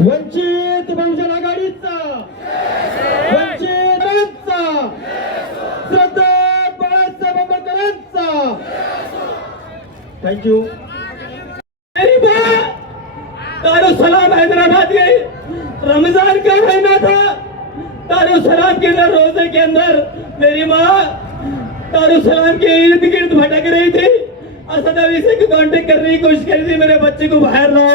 वंचित बहुजन आघाडीचा वंचितांचा श्रद्धेय बाळासाहेब आंबेडकरांचा थैंक यू। दारुसलाम हैदराबाद गई, रमजान का महीना था। दारुसलाम के अंदर रोजे के अंदर मेरी माँ दारुसलाम के इर्द गिर्द भटक रही थी। असद अवी से कांटेक्ट करने की कोशिश कर रही थी, मेरे बच्चे को बाहर लाओ,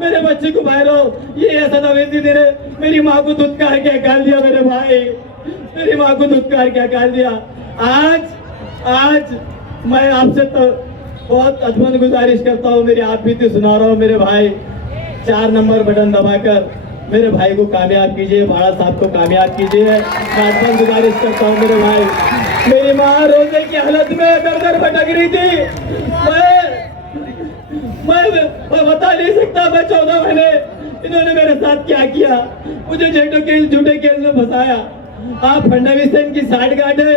मेरे बच्चे को बाहर लाओ। ये असद अवैसी ने मेरी माँ को धुतकार क्या काल दिया, मेरे भाई मेरी माँ को धुतकार क्या काल दिया। आज मैं आपसे तो बहुत अदमन गुजारिश करता हूँ, मेरी आप बीती सुना रहा हूँ। मेरे भाई 4 नंबर बटन दबाकर मेरे भाई को कामयाब कीजिए, बाड़ा साहब को कामयाब कीजिए। मैं अदमन गुजारिश करता हूँ मेरे भाई। मेरी माँ रोजे की हालत में दर दर भटक रही थी। मैं बता नहीं सकता, मैं 14 महीने इन्होंने मेरे साथ क्या किया, मुझे झूठे केस में फंसाया। आप फडणवीस से इनकी साठगांठ है,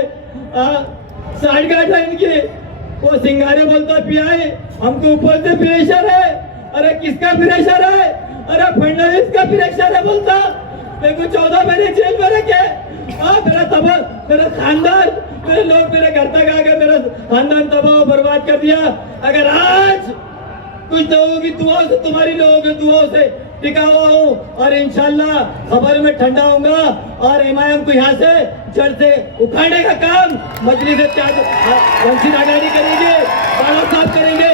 साठगांठ है इनकी। वो सिंगारे बोलता पियाई, हमको ऊपर से प्रेशर है। अरे किसका प्रेशर है? अरे फडणवीस का प्रेशर है बोलता। मेरे को 14 महीने जेल में रखे। मेरा खानदान, मेरे लोग मेरे घर तक आ गए, मेरा खानदान तबाह बर्बाद कर दिया। अगर आज कुछ लोगों की दुआओं से, तुम्हारी लोगों की दुआओं से टिका हुआ हूँ और इंशाल्लाह खबर में ठंडा होऊंगा और एमआईएम को यहाँ से जड़ से उखाड़ने का काम मजलिस वंचित आघाड़ी करेंगे, बाड़ा साहब करेंगे।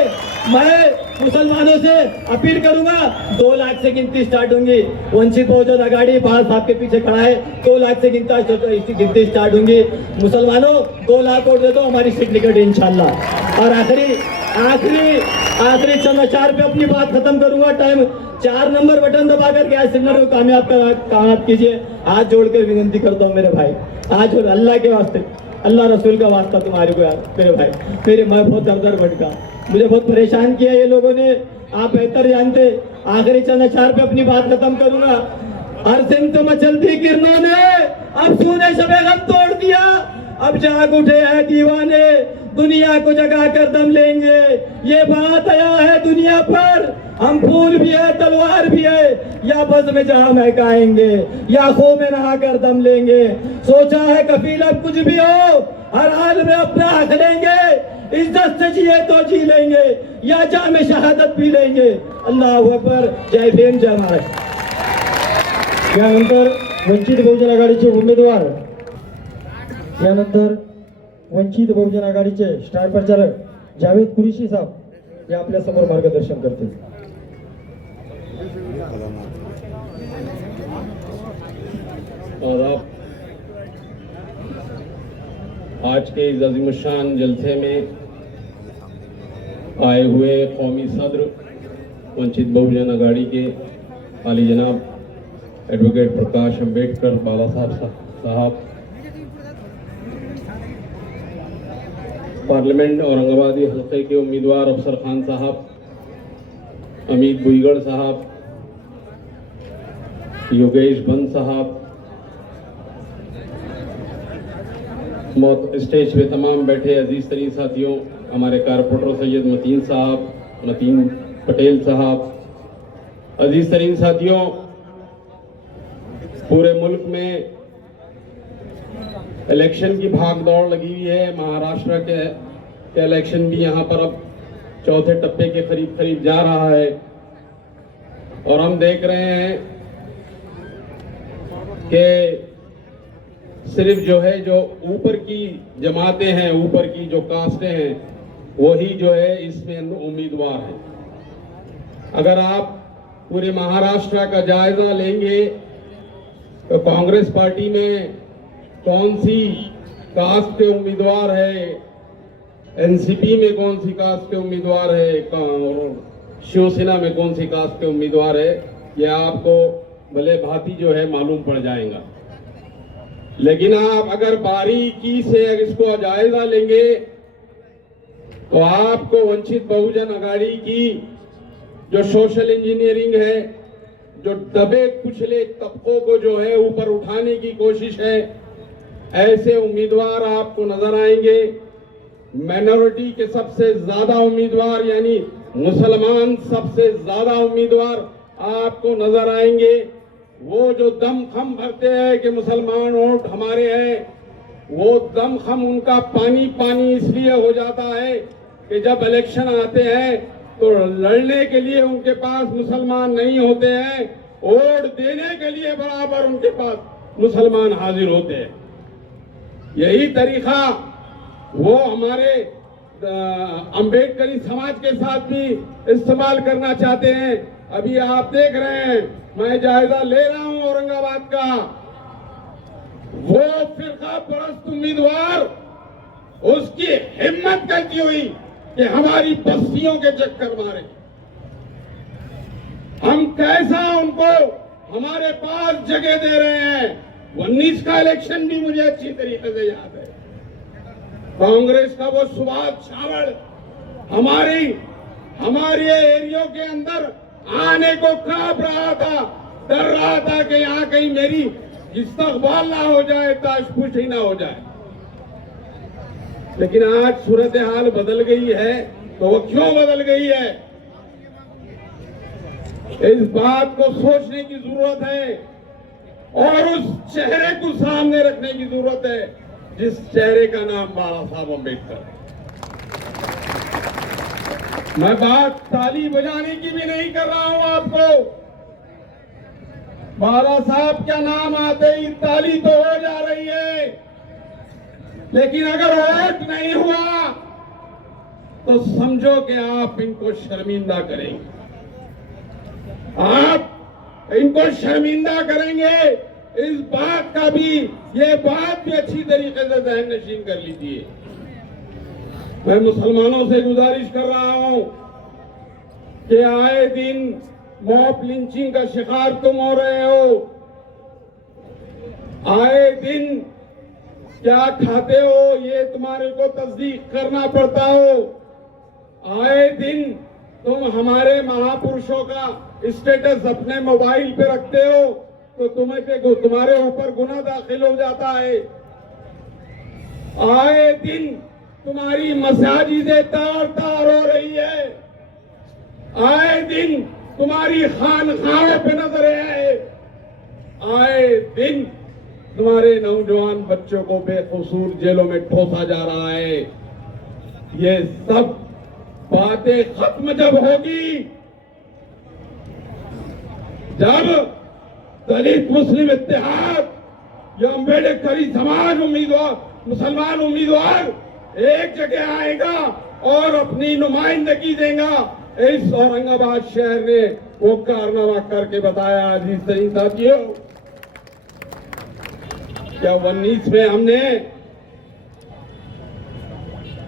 मैं मुसलमानों से अपील करूंगा, 2 लाख से गिनती स्टार्ट होंगी। वंचित बहुजन आघाड़ी बाड़ा साहब के पीछे खड़ा है, 2 लाख से गिनती स्टार्ट होंगी। मुसलमानों 2 लाख वोट दे दो, हमारी सीट निकट इंशाल्लाह। और आखिरी समाचार पे अपनी बात खत्म करूंगा। टाइम 4 नंबर बटन दबाकर गैस सिलेंडर को कामयाब कीजिए। हाथ जोड़कर विनती करता हूँ मेरे भाई, आज और अल्लाह के वास्ते, अल्लाह रसूल का वास्ता तुम्हारे को यार मेरे भाई। मैं बहुत दर भटका, मुझे बहुत परेशान किया ये लोगों ने, आप बेहतर जानते। आखिरी समाचार पे अपनी बात खत्म करूंगा। हर सिमत मचलती किरणों ने अब सूने शबे गम तोड़ दिया। अब जाग उठे हैं दीवाने, दुनिया को जगा कर दम लेंगे। ये बात आया है दुनिया पर, हम फूल भी है तलवार भी है, या बज़ में जहां महकाएंगे या खो में नहा कर दम लेंगे। सोचा है कफील अब कुछ भी हो, हर हाल में अपना हक लेंगे। इज्जत से जिए तो जी लेंगे या जाम शहादत पी लेंगे। अल्लाह अकबर, जय भीम, जय महाराष्ट्र। यानंतर वंचित बहुजन आघाडीचे उमेदवार, यानंतर वंचित बहुजन आघाडीचे स्टार प्रचारक जावेद कुरेशी साहब हे आपल्या समोर मार्गदर्शन करतील। और अब आज के इस अज़ीमुश्शान जलसे में आए हुए कौमी सदर वंचित बहुजन आघाड़ी के आली जनाब एडवोकेट प्रकाश अम्बेडकर बाला साहब, पार्लियामेंट औरंगाबादी हल्के के उम्मीदवार अफसर खान साहब, अमित बुईगढ़ साहब, योगेश बंद साहब, स्टेज पे तमाम बैठे अजीज तरीन साथियों, हमारे कारपोरेटर सैयद मतीन पटेल साहब, अजीज तरीन साथियों, पूरे मुल्क में इलेक्शन की भाग दौड़ लगी हुई है। महाराष्ट्र के इलेक्शन भी यहाँ पर अब चौथे टप्पे के करीब जा रहा है और हम देख रहे हैं कि सिर्फ जो है जो ऊपर की जमातें हैं, ऊपर की जो कास्टें हैं, वही जो है इसमें उम्मीदवार हैं। अगर आप पूरे महाराष्ट्र का जायजा लेंगे तो कांग्रेस पार्टी में कौन सी कास्ट के उम्मीदवार है, एनसीपी में कौन सी कास्ट के उम्मीदवार है, शिवसेना में कौन सी कास्ट के उम्मीदवार है, यह आपको भले भांति जो है मालूम पड़ जाएगा। लेकिन आप अगर बारीकी से इसको जायजा लेंगे तो आपको वंचित बहुजन आघाड़ी की जो सोशल इंजीनियरिंग है, जो दबे कुचले तबकों को जो है ऊपर उठाने की कोशिश है, ऐसे उम्मीदवार आपको नजर आएंगे। माइनॉरिटी के सबसे ज्यादा उम्मीदवार यानी मुसलमान सबसे ज्यादा उम्मीदवार आपको नजर आएंगे। वो जो दमखम भरते हैं कि मुसलमान वोट हमारे हैं, वो दमखम उनका पानी पानी इसलिए हो जाता है कि जब इलेक्शन आते हैं तो लड़ने के लिए उनके पास मुसलमान नहीं होते हैं, वोट देने के लिए बराबर उनके पास मुसलमान हाजिर होते हैं। यही तरीका वो हमारे अम्बेडकरी समाज के साथ भी इस्तेमाल करना चाहते हैं। अभी आप देख रहे हैं, मैं जायजा ले रहा हूं औरंगाबाद का, वो फिरका परस्त उम्मीदवार, उसकी हिम्मत कैसी हुई कि हमारी बस्तियों के चक्कर मारे। हम कैसा उनको हमारे पास जगह दे रहे हैं। 19 का इलेक्शन भी मुझे अच्छी तरीके से याद है। कांग्रेस का वो सुभाष छावड़ हमारे एरियो के अंदर आने को कांप रहा था, डर रहा था कि यहाँ कहीं मेरी इस्तकबाल ना हो जाए, ताशपुशी ना हो जाए। लेकिन आज सूरत हाल बदल गई है। तो वो क्यों बदल गई है, इस बात को सोचने की जरूरत है और उस चेहरे को सामने रखने की जरूरत है जिस चेहरे का नाम बाबा साहब अम्बेडकर है। मैं बात ताली बजाने की भी नहीं कर रहा हूं आपको। बाबा साहब का नाम आते ही ताली तो हो जा रही है, लेकिन अगर वोट नहीं हुआ तो समझो कि आप इनको शर्मिंदा करेंगे, आप इनको शर्मिंदा करेंगे। इस बात का भी, ये बात भी अच्छी तरीके से ज़हन नशीन कर लीजिए। मैं मुसलमानों से गुजारिश कर रहा हूं कि आए दिन मॉब लिंचिंग का शिकार तुम हो रहे हो, आए दिन क्या खाते हो ये तुम्हारे को तस्दीक करना पड़ता हो, आए दिन तुम हमारे महापुरुषों का स्टेटस अपने मोबाइल पे रखते हो तो तुम्हारे ऊपर गुनाह दाखिल हो जाता है। आए दिन तुम्हारी मसाजिदें तार तार हो रही है, आए दिन तुम्हारी खानखाहों पे नजर है, आए दिन तुम्हारे नौजवान बच्चों को बेकसूर जेलों में ठोसा जा रहा है। ये सब बातें खत्म जब होगी, जब दलित मुस्लिम इत्तेहाद या अम्बेडकरी समाज उम्मीदवार, मुसलमान उम्मीदवार एक जगह आएगा और अपनी नुमाइंदगी देगा। इस औरंगाबाद शहर ने वो कारनामा करके बताया। अजीज सही साथियों, क्या 19 में हमने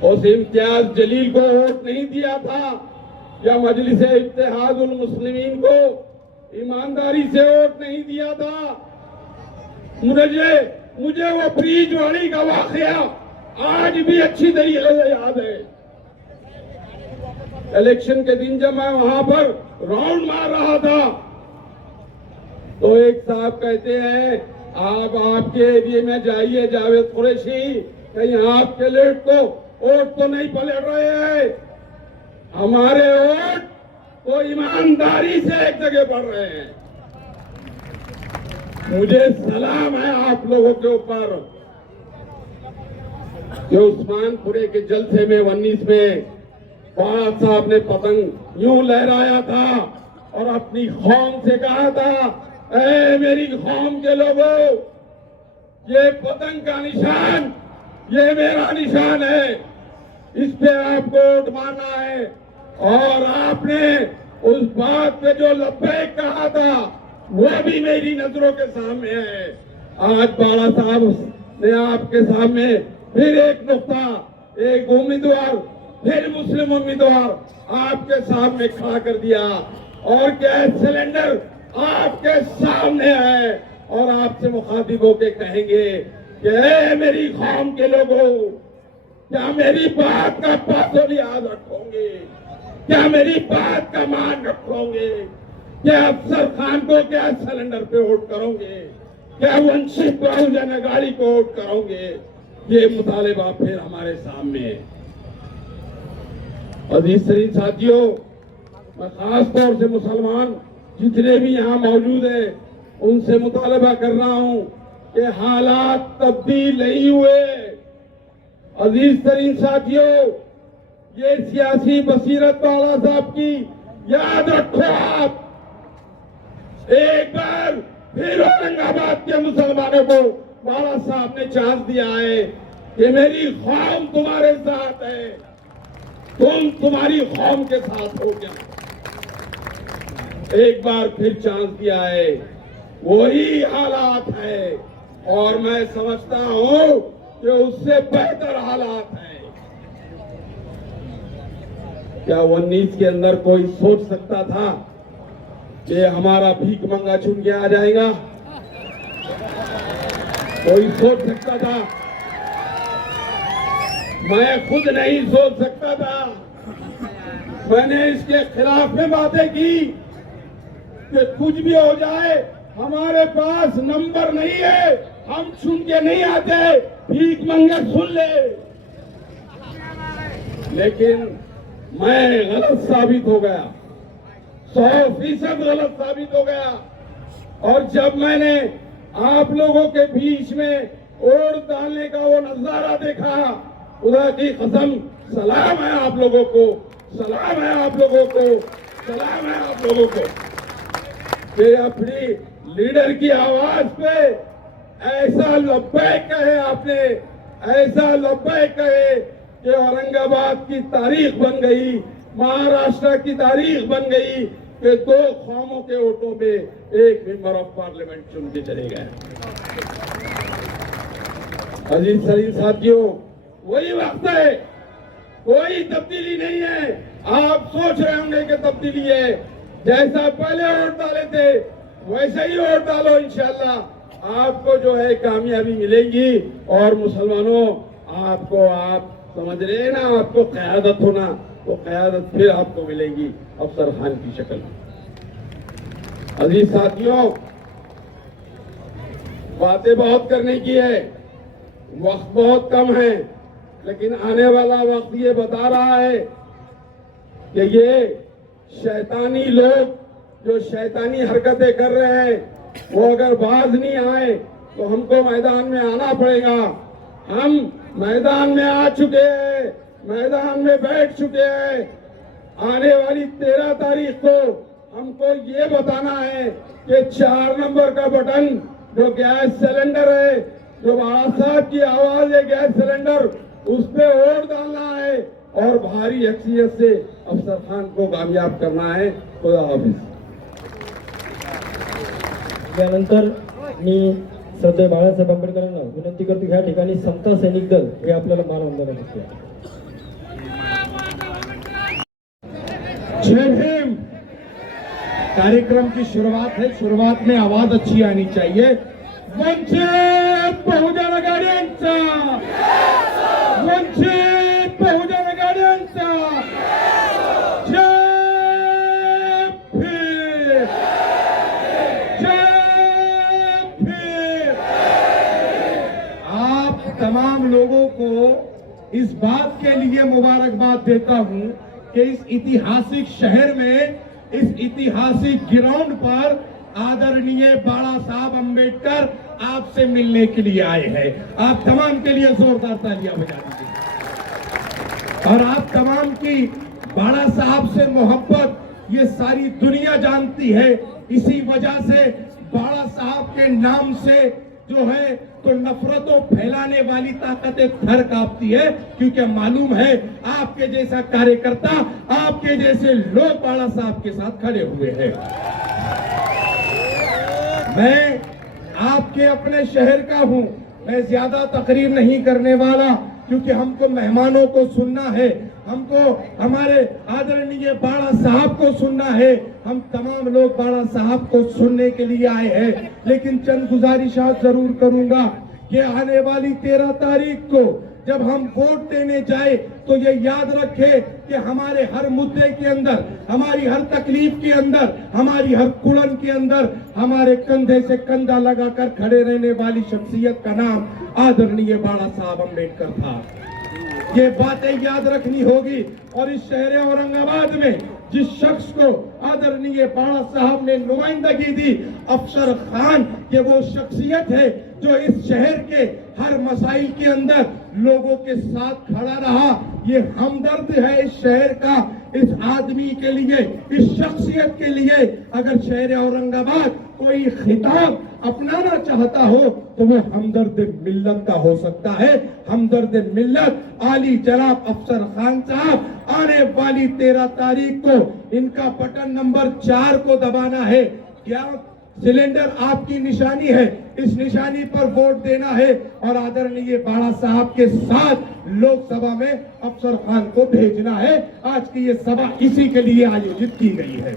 उस इम्तियाज जलील को वोट नहीं दिया था, या मजलिस इत्तेहादुल मुस्लिमीन को ईमानदारी से वोट नहीं दिया था? मुझे वो ब्रीजवाड़ी का वाकया आज भी अच्छी तरीके से याद है। इलेक्शन के दिन जब मैं वहां पर राउंड मार रहा था तो एक साहब कहते हैं, आप आपके एरिया में जाइए जावेद कुरैशी, कहीं आपके लेट को वोट तो नहीं पलट रहे हैं, हमारे वोट तो ईमानदारी से एक जगह पड़ रहे हैं। मुझे सलाम है आप लोगों के ऊपर जो उस्मानपुरे के जलसे में 19 में फवाद साहब ने पतंग यूं लहराया था और अपनी कौम से कहा था, ऐ मेरी कौम के लोगों, ये पतंग का निशान ये मेरा निशान है, इस पे आपको वोट मारना है। और आपने उस बात पे जो लब्बैक कहा था वो भी मेरी नजरों के सामने है। आज बाला साहब ने आपके सामने फिर एक नुक्ता, एक उम्मीदवार, फिर मुस्लिम उम्मीदवार आपके सामने खड़ा कर दिया और गैस सिलेंडर आपके सामने है और आपसे मुखातिब होके कहेंगे कि ऐ मेरी कौम के लोगों, क्या मेरी बात का पासो लिहाज रखोगे, क्या मेरी बात का मान रखोगे, क्या अफसर खान को गैस सिलेंडर पे वोट करोगे, क्या वंचित बहुजन अघाड़ी को वोट करोगे? ये मुतालिबा फिर हमारे सामने है। अजीज साथियों, मैं खास तौर से मुसलमान जितने भी यहाँ मौजूद हैं उनसे मुतालबा कर रहा हूं कि हालात तब्दील नहीं हुए। अजीज तरीन साथियों, ये सियासी बसीरत बाला साहब की याद रखो आप। एक बार फिर औरंगाबाद के मुसलमानों को बाला साहब ने चांस दिया है कि मेरी कौम तुम्हारे साथ है, तुम तुम्हारी कौम के साथ हो क्या। एक बार फिर चांस दिया है, वही हालात है और मैं समझता हूं कि उससे बेहतर हालात हैं। क्या 19 के अंदर कोई सोच सकता था कि हमारा भीख मंगा चुन के आ जाएगा? कोई सोच सकता था? मैं खुद नहीं सोच सकता था। मैंने इसके खिलाफ में बातें की कि कुछ भी हो जाए, हमारे पास नंबर नहीं है, हम सुन के नहीं आते, भीख मंगे सुन ले। लेकिन मैं गलत साबित हो गया, 100% गलत साबित हो गया। और जब मैंने आप लोगों के बीच में वोट डालने का वो नजारा देखा, खुदा की कसम, सलाम है आप लोगों को, सलाम है आप लोगों को, सलाम है आप लोगों को कि अपनी लीडर की आवाज पे ऐसा लब्बैक कहे आपने, ऐसा लब्बैक कहे कि औरंगाबाद की तारीख बन गई, महाराष्ट्र की तारीख बन गई कि 2 कौमों के वोटों में एक मेंबर ऑफ पार्लियामेंट चुन के चले गए। अजीज सलीम साथियों, वही वक्त है, कोई तब्दीली नहीं है। आप सोच रहे होंगे कि तब्दीली है, जैसा पहले वोट डाले थे वैसे ही वोट डालो, इंशाल्लाह आपको जो है कामयाबी मिलेगी। और मुसलमानों, आपको, आप समझ रहे हैं ना, आपको क़यादत होना, तो क़यादत फिर आपको मिलेगी अफसर खान की शक्ल में। अजीज साथियों, बातें बहुत करने की है, वक्त बहुत कम है, लेकिन आने वाला वक्त ये बता रहा है कि ये शैतानी लोग जो शैतानी हरकतें कर रहे हैं, वो अगर बाज नहीं आए तो हमको मैदान में आना पड़ेगा। हम मैदान में आ चुके हैं, मैदान में बैठ चुके हैं। आने वाली 13 तारीख को हमको ये बताना है कि 4 नंबर का बटन जो गैस सिलेंडर है, जो बाला साहब की आवाज है गैस सिलेंडर, उस पे वोट डालना है और भारी अक्सरियत से अफसर खान को कामयाब करना है। खुदा हाफिज। त्यानंतर मी श्रद्धेय बाळासाहेब आंबेडकरांना विनंती करतो, ह्या ठिकाणी समता सैनिक दल हे आपल्याला मानवंदना देते। जय भीम। कार्यक्रम की शुरुआत है, शुरुआत में आवाज अच्छी आनी चाहिए। वंचित बहुजन आघाडीचा, वंचित बहुजन आघाडीचा जय भीम, जय भीम। आप तमाम लोगों को इस बात के लिए मुबारकबाद देता हूं कि इस ऐतिहासिक शहर में, इस ऐतिहासिक ग्राउंड पर आदरणीय बाला साहब अंबेडकर आपसे मिलने के लिए आए हैं। आप तमाम के लिए जोरदार तालियां बजा दीजिए। और आप तमाम की बाला साहब से मोहब्बत ये सारी दुनिया जानती है। इसी वजह से बाला साहब के नाम से जो है तो नफरतों फैलाने वाली ताकतें थर कांपती है, क्योंकि मालूम है आपके जैसा कार्यकर्ता, आपके जैसे लोग बाला साहब के साथ खड़े हुए हैं। मैं आपके अपने शहर का हूं, मैं ज्यादा तकरीर नहीं करने वाला, क्योंकि हमको मेहमानों को सुनना है, हमको हमारे आदरणीय बाला साहब को सुनना है। हम तमाम लोग बाला साहब को सुनने के लिए आए हैं। लेकिन चंद गुजारिशात जरूर करूंगा कि आने वाली 13 तारीख को जब हम वोट देने जाए तो ये याद रखें कि हमारे हर मुद्दे के अंदर, हमारी हर तकलीफ के अंदर, हमारी हर कुड़न के अंदर हमारे कंधे से कंधा लगाकर खड़े रहने वाली शख्सियत का नाम आदरणीय बाला साहब अम्बेडकर था। ये बातें याद रखनी होगी। और इस शहर औरंगाबाद में जिस शख्स को आदरणीय बाला साहब ने नुमाइंदगी दी। अफसर खान ये वो शख्सियत है जो इस शहर के हर मसाइल के अंदर लोगों के साथ खड़ा रहा। ये हमदर्द है इस शहर का, इस आदमी के लिए, इस शख्सियत के लिए। अगर शहर औरंगाबाद कोई खिताब अपनाना चाहता हो तो वो हमदर्द मिल्लत का हो सकता है। हमदर्द मिल्लत आली जनाब अफसर खान साहब, आने वाली 13 तारीख को इनका बटन नंबर 4 को दबाना है। क्या सिलेंडर आपकी निशानी है, इस निशानी पर वोट देना है और आदरणीय बाला साहब के साथ लोकसभा में अफसर खान को भेजना है। आज की ये सभा इसी के लिए आयोजित की गई है।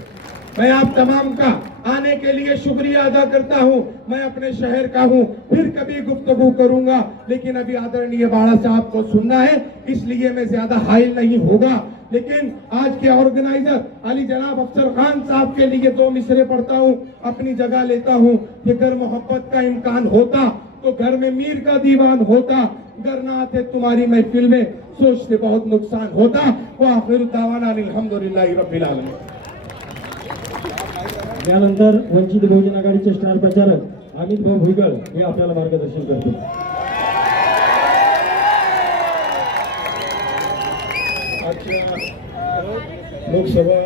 मैं आप तमाम का आने के लिए शुक्रिया अदा करता हूं। मैं अपने शहर का हूं, फिर कभी गुफ्तगू करूंगा, लेकिन अभी आदरणीय बाला साहब को सुनना है, इसलिए मैं ज्यादा हाइल नहीं होगा। लेकिन आज के ऑर्गेनाइजर अली जनाब अफसर खान साहब के लिए 2 मिसरे पढ़ता हूं, अपनी जगह लेता हूं कि अगर मोहब्बत का इम्कान होता तो घर में मीर का दीवान होता, अगर ना आते तुम्हारी महफिल में सोचते बहुत नुकसान होता। वो आखिर दावाना अल्हम्दुलिल्लाहि रब्बिल आलमीन। यानंतर वंचित बहुजन आघाडीचे स्टार प्रचारक अमित भाऊ भुईगळ हे आपल्याला मार्गदर्शन करतील। आजच्या लोकसभा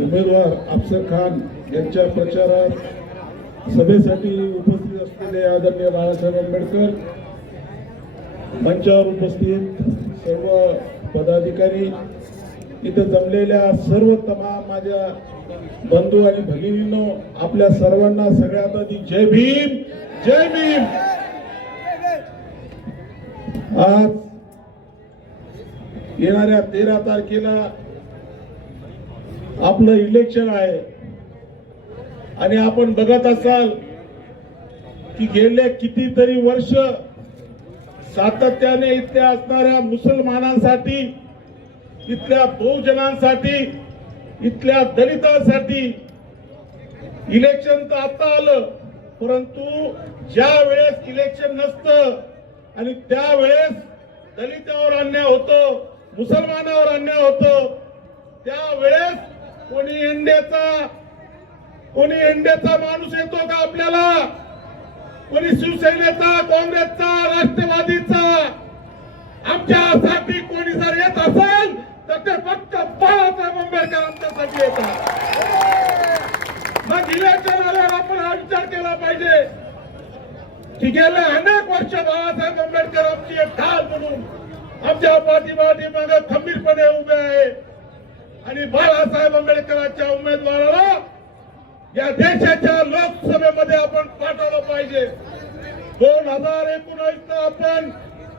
उमेदवार अफसर खान यांच्या प्रचारात सभेसाठी उपस्थित असलेले आदरणीय बाळासाहेब आंबेडकर, मंचावर उपस्थित सर्व पदाधिकारी, इथं जमलेल्या सर्व तमाम माझ्या बंधू आणि भगिनींनो, आपल्या सर्वांना सगळ्यात आधी जय भीम, जय भीम। आज येणाऱ्या 13 तारखेला आपलं इलेक्शन आहे आणि आपण बघत असाल की गेले कितीतरी वर्ष सातत्याने इथल्या असणाऱ्या मुसलमानांसाठी, इथल्या बहुजनांसाठी, इथल्या दलितांसाठी इलेक्शन तर आता आलं, परंतु ज्या वेळेस इलेक्शन नसतं आणि त्यावेळेस दलितावर अन्याय होतो, मुसलमानावर अन्याय होतो, त्यावेळेस कोणी एनडीएचा माणूस येतो का आपल्याला? कोणी शिवसेनेचा, काँग्रेसचा, राष्ट्रवादीचा? आमच्यासाठी कोणी जर येत असेल तर ते फक्त बाळासाहेब आंबेडकरांच्यासाठी येतात। मग इलेक्शन आल्यावर आपण हा विचार केला पाहिजे की गेले अनेक वर्ष बाळासाहेब आंबेडकर आमची एक ढाल म्हणून आमच्या पाठीमागे खंबीरपणे उभे आहे आणि बाळासाहेब आंबेडकरांच्या उमेदवाराला या देशाच्या लोकसभेमध्ये आपण पाठवलं पाहिजे। 2019 आपण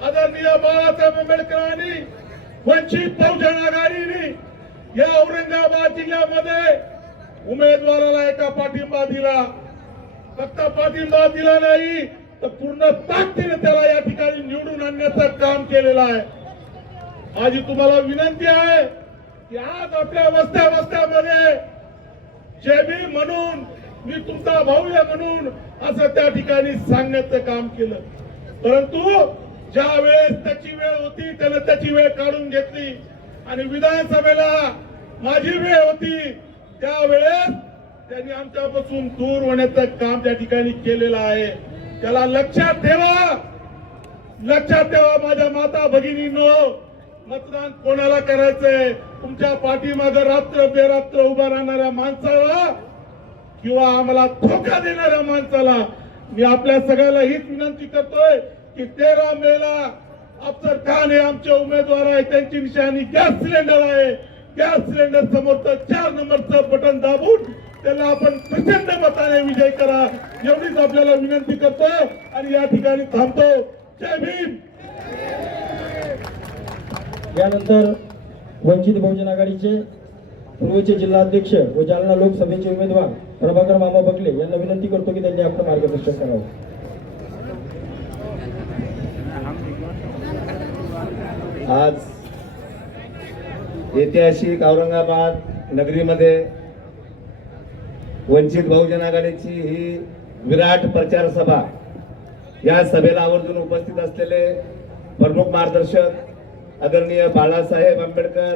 आदरणीय बाळासाहेब आंबेडकरांनी वंचित बहुजन आघाडीने या औरंगाबाद जिल्ह्यामध्ये उमेदवाराला एका पाठिंबा दिला, फक्त पाठिंबा दिला नाही तर पूर्ण ताकदीने त्याला या ठिकाणी निवडून आणण्याचं काम केलेलं आहे। माझी तुम्हाला विनंती आहे की आज आपल्या वस्त्यामध्ये जय भीम म्हणून, मी तुमचा भाऊ आहे म्हणून असं त्या ठिकाणी सांगण्याचं काम केलं, परंतु ज्या वेळेस त्याची वेळ होती त्यानं त्याची वेळ काढून घेतली आणि विधानसभेला माझी वेळ होती त्यावेळेस त्यांनी आमच्यापासून दूर होण्याचं काम त्या ठिकाणी केलेलं आहे। त्याला लक्षात ठेवा माझ्या माता भगिनींनो, मतदान कोणाला करायचंय? तुमच्या पाठीमागे रात्र बेरात्र उभा राहणाऱ्या माणसाला किंवा आम्हाला धोका देणाऱ्या माणसाला मी आपल्या सगळ्याला हीच विनंती करतोय की 13 मेला अफसर खान हे आमचे उमेदवार आहे, त्यांची निशाणी गॅस सिलेंडर आहे। गॅस सिलेंडर समोरचं 4 नंबरचं बटन दाबून त्याला आपण प्रचंड मताने विजय करा, एवढीच आपल्याला विनंती करतो आणि या ठिकाणी थांबतो। जय भीम। यानंतर वंचित बहुजन आघाडीचे पूर्वचे जिल्हाध्यक्ष व जालना लोकसभेचे उमेदवार प्रभाकर मामा बकले यांना विनंती करतो की त्यांनी आपलं मार्गदर्शन करावं। आज ऐतिहासिक औरंगाबाद नगरीमध्ये वंचित बहुजन आघाडीची ही विराट प्रचार सभा, या सभेला आवर्जून उपस्थित असलेले प्रमुख मार्गदर्शक आदरणीय बाळासाहेब आंबेडकर,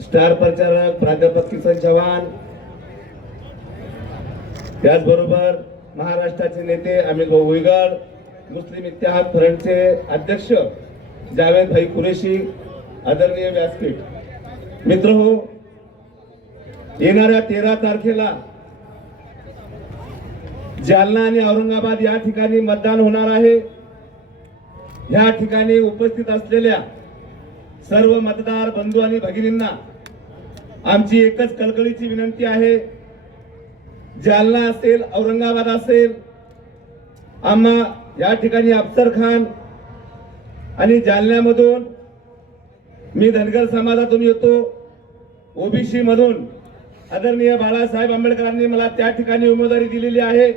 स्टार प्रचारक प्राध्यापक किसन चव्हाण, त्याचबरोबर महाराष्ट्राचे नेते अमित भाऊ उईगड, मुस्लिम इत्तेहाद फ्रंटचे अध्यक्ष जावेद भाई कुरेशी, आदरणीय व्यासपीठ मित्र हो, येणाऱ्या 13 तारखेला जालना आणि औरंगाबाद या ठिकाणी मतदान होणार आहे. या ठिकाणी उपस्थित असलेल्या सर्व मतदार बंधू आणि भगिनींना आमची एकच कळकळीची विनंती आहे. जालना असेल, औरंगाबाद असेल, आम्हा या ठिकाणी अफसर खान आणि जालन्यामधून मी धनगर समाजातून येतो, ओबीसी मधून आदरणीय बाळासाहेब आंबेडकरांनी मला त्या ठिकाणी उमेदवारी दिलेली आहे.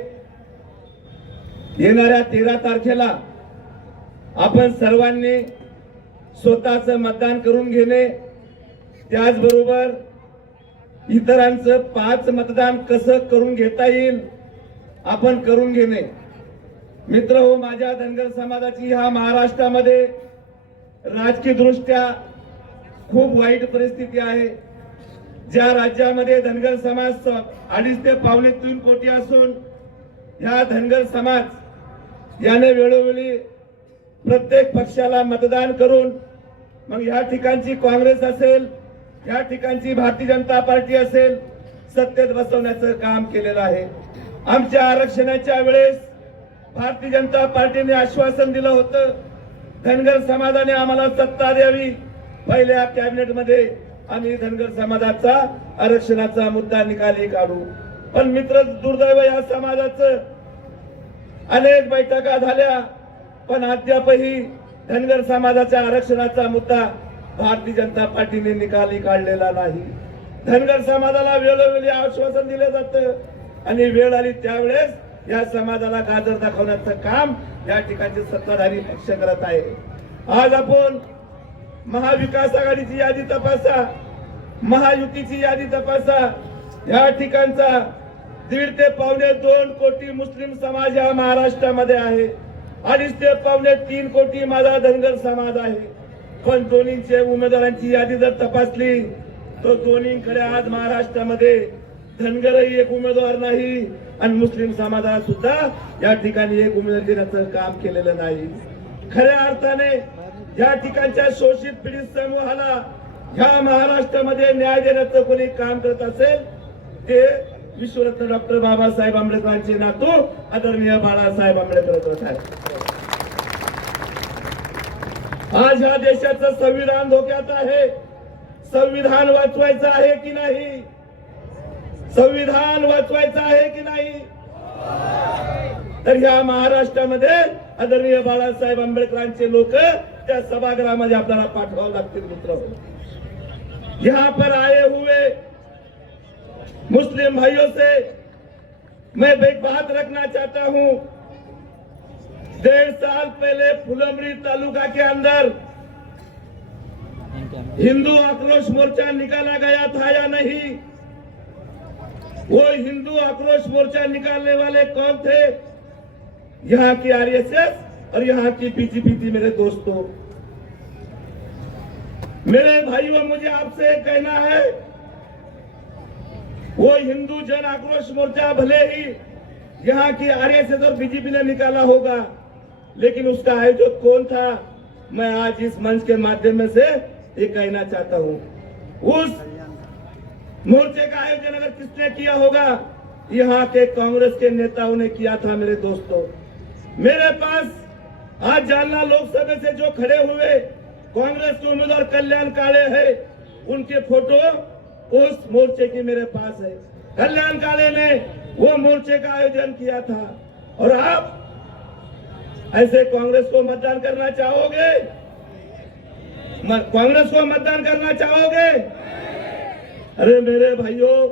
येणाऱ्या 13 तारखेला आपण सर्वांनी स्वतःचं मतदान करून घेणे, त्याचबरोबर इतरांचं 5 मतदान कसं करून घेता येईल आपण करून घेणे. मित्र हो, माझ्या धनगर समाजाची ह्या महाराष्ट्रामध्ये राजकीय दृष्ट्या खूप वाईट परिस्थिती आहे. ज्या राज्यामध्ये धनगर समाज 2.5 ते 3 कोटी असून ह्या धनगर समाज याने वेळोवेळी प्रत्येक पक्षाला मतदान करून मग या ठिकाणची काँग्रेस असेल, या ठिकाणची भारतीय जनता पार्टी असेल, सत्तेत बसवण्याचं काम केलेलं आहे. आमच्या आरक्षणाच्या वेळेस भारतीय जनता पार्टीने आश्वासन दिलं होतं, धनगर समाजाने आम्हाला सत्ता द्यावी. पहिल्या कॅबिनेटमध्ये आम्ही धनगर समाजाचा आरक्षणाचा मुद्दा निकाली काढू. पण मित्र, दुर्दैव या समाजाचं अनेक बैठका झाल्या, पण अद्यापही धनगर समाजाच्या आरक्षणाचा मुद्दा भारतीय जनता पार्टीने निकाली काढलेला नाही. धनगर समाजाला वेळोवेळी आश्वासन दिलं जातं आणि वेळ आली त्यावेळेस या समाजाला गाजर दाखवण्याचं काम या ठिकाणचे सत्ताधारी पक्ष करत आहे. आज आपण महाविकास आघाडीची यादी तपासा, महायुतीची यादी तपासा. या ठिकाणचा 1.5 ते 2.25 कोटी मुस्लिम समाज या महाराष्ट्रामध्ये आहे. 2.5 ते 3 कोटी माझा धनगर समाज आहे. पण दोन्हींचे उमेदवारांची यादी जर तपासली तर दोन्हीकडे आज महाराष्ट्रामध्ये धनगरही एक उमेदवार नाही आणि मुस्लिम समाजाला सुद्धा या ठिकाणी एक उमेदवार देण्याचं काम केलेलं नाही. खऱ्या अर्थाने या ठिकाणच्या शोषित पीडित समूहाला ह्या महाराष्ट्रामध्ये न्याय देण्याचं कोणी काम करत असेल ते विश्वरत्न डॉक्टर बाबासाहेब आंबेडकरांचे नातू आदरणीय बाळासाहेब आंबेडकर करत आहेत. आज ह्या देशाचं संविधान धोक्यात आहे. संविधान वाचवायचं आहे की नाही? संविधान वाचवायचं आहे की नाही? तर ह्या महाराष्ट्रामध्ये आदरणीय बाळासाहेब आंबेडकरांचे लोक त्या सभागृहामध्ये आपल्याला पाठवावं लागतील. मित्र, यहाँ पर आए हुए मुस्लिम भाइयों से मैं एक बात रखना चाहता हूं. 1.5 साल पहले फुलंब्री तालुका के अंदर हिंदू आक्रोश मोर्चा निकाला गया था या नहीं? वो हिंदू आक्रोश मोर्चा निकालने वाले कौन थे? यहाँ की आरएसएस और यहाँ की बीजेपी थी. मेरे दोस्तों, मेरे भाइयों, मुझे आपसे कहना है, वो हिंदू जन आक्रोश मोर्चा भले ही यहाँ की आरएसएस और बीजेपी ने निकाला होगा, लेकिन उसका आयोजक कौन था, मैं आज इस मंच के माध्यम से ये कहना चाहता हूँ. उस मोर्चे का आयोजन अगर किसने किया होगा, यहाँ के कांग्रेस के नेताओं ने किया था. मेरे दोस्तों, मेरे पास आज जालना लोकसभा से जो खड़े हुए कांग्रेस के उम्मीदवार कल्याण काळे है, उनके फोटो उस मोर्चे की मेरे पास है. कल्याण काळे ने वो मोर्चे का आयोजन किया था. और आप ऐसे कांग्रेस को मतदान करना चाहोगे? कांग्रेस को मतदान करना चाहोगे? अरे मेरे भाइयों,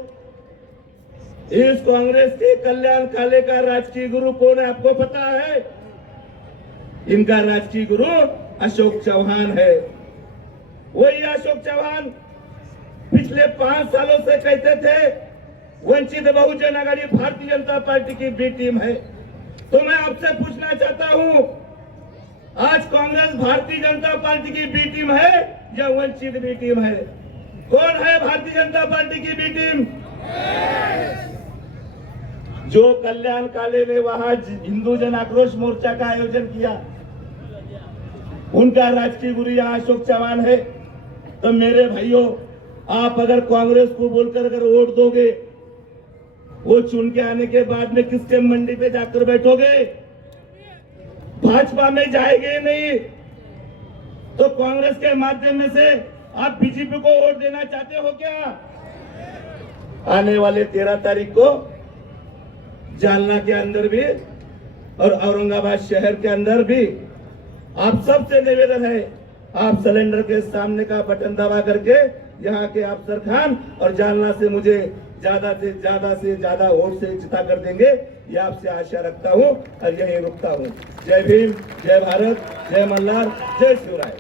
इस कांग्रेस के कल्याण काळे का राजकीय गुरु कौन है आपको पता है? इनका राजकीय गुरु अशोक चौहान है. वही अशोक चौहान पिछले 5 सालों से कहते थे वंचित बहुजन आघाड़ी भारतीय जनता पार्टी की बी टीम है. तो मैं आपसे पूछना चाहता हूं, आज कांग्रेस भारतीय जनता पार्टी की बी टीम है या वंचित बी टीम है? कौन है भारतीय जनता पार्टी की बी टीम? जो कल्याण काले ने वहां हिंदू जन आक्रोश मोर्चा का आयोजन किया, उनका राजकीय गुरु यहाँ अशोक चौहान है। तो मेरे भाइयों, आप अगर कांग्रेस को बोलकर अगर वोट दोगे, वो चुन के आने के बाद में किसके मंडी पे जाकर बैठोगे? भाजपा में जाएंगे नहीं तो कांग्रेस के माध्यम से आप बीजेपी को वोट देना चाहते हो क्या? आने वाले 13 तारीख को जालना के अंदर भी और औरंगाबाद शहर के अंदर भी आप सबसे निवेदन है, आप सिलेंडर के सामने का बटन दबा करके यहाँ के अफसर खान और जालना से मुझे ज्यादा से ज्यादा वोट से जिता कर देंगे, ये आपसे आशा रखता हूँ और यही रुकता हूँ। जय भीम, जय भारत, जय मल्हार, जय शिवराय।